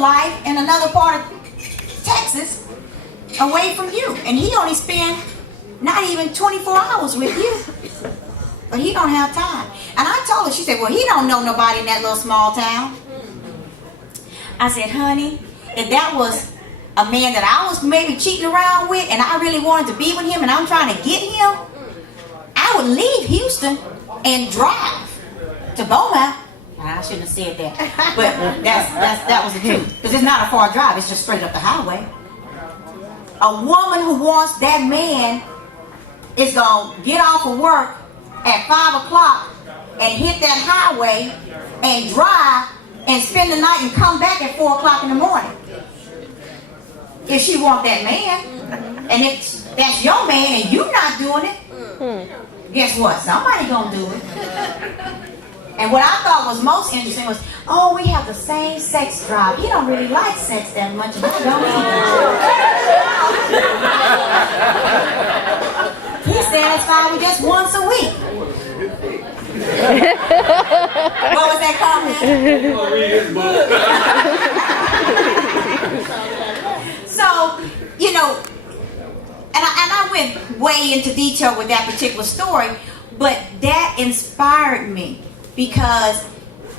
life in another part of Texas away from you. And he only spend not even 24 hours with you. But he don't have time. And I told her, she said, well, he don't know nobody in that little small town. I said, honey, if that was a man that I was maybe cheating around with and I really wanted to be with him and I'm trying to get him, I would leave Houston and drive to Beaumont. I shouldn't have said that. But that was the truth. Because it's not a far drive. It's just straight up the highway. A woman who wants that man is going to get off of work at 5 o'clock and hit that highway and drive and spend the night and come back at 4 o'clock in the morning. If she want that man, and if that's your man and you not doing it, guess what? Somebody gonna do it. And what I thought was most interesting was, oh, we have the same sex drive. He don't really like sex that much, and I don't either. He's satisfied with just once a week. What was that comment? So, you know, and I went way into detail with that particular story, but that inspired me because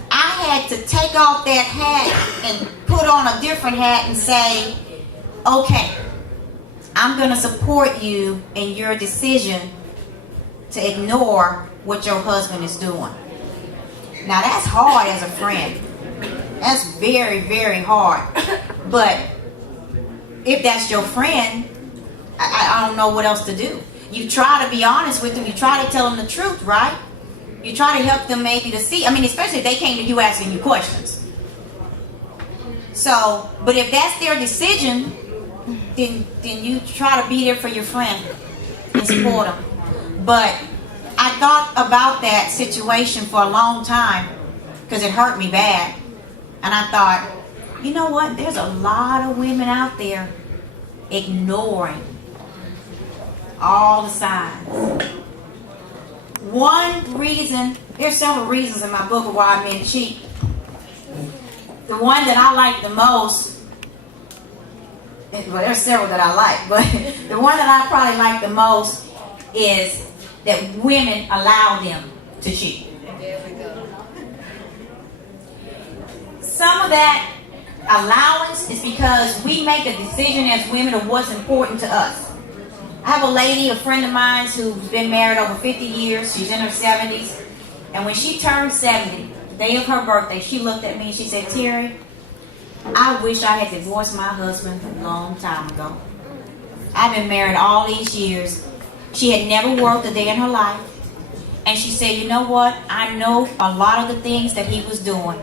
I had to take off that hat and put on a different hat and say, okay, I'm going to support you in your decision to ignore what your husband is doing. Now that's hard as a friend. That's very, very hard. But if that's your friend, I don't know what else to do. You try to be honest with them. You try to tell them the truth, right? You try to help them maybe to see. I mean, especially if they came to you asking you questions. So, but if that's their decision, then you try to be there for your friend and support them. But I thought about that situation for a long time because it hurt me bad. And I thought, you know what? There's a lot of women out there ignoring all the signs. One reason, there's several reasons in my book of why men cheat. The one that I like the most, well, there's several that I like, but the one that I probably like the most is that women allow them to cheat. There we go. Some of that allowance is because we make a decision as women of what's important to us. I have a lady, a friend of mine, who's been married over 50 years. She's in her 70s. And when she turned 70, the day of her birthday, she looked at me and she said, Terry, I wish I had divorced my husband a long time ago. I've been married all these years. She had never worked a day in her life. And she said, you know what? I know a lot of the things that he was doing.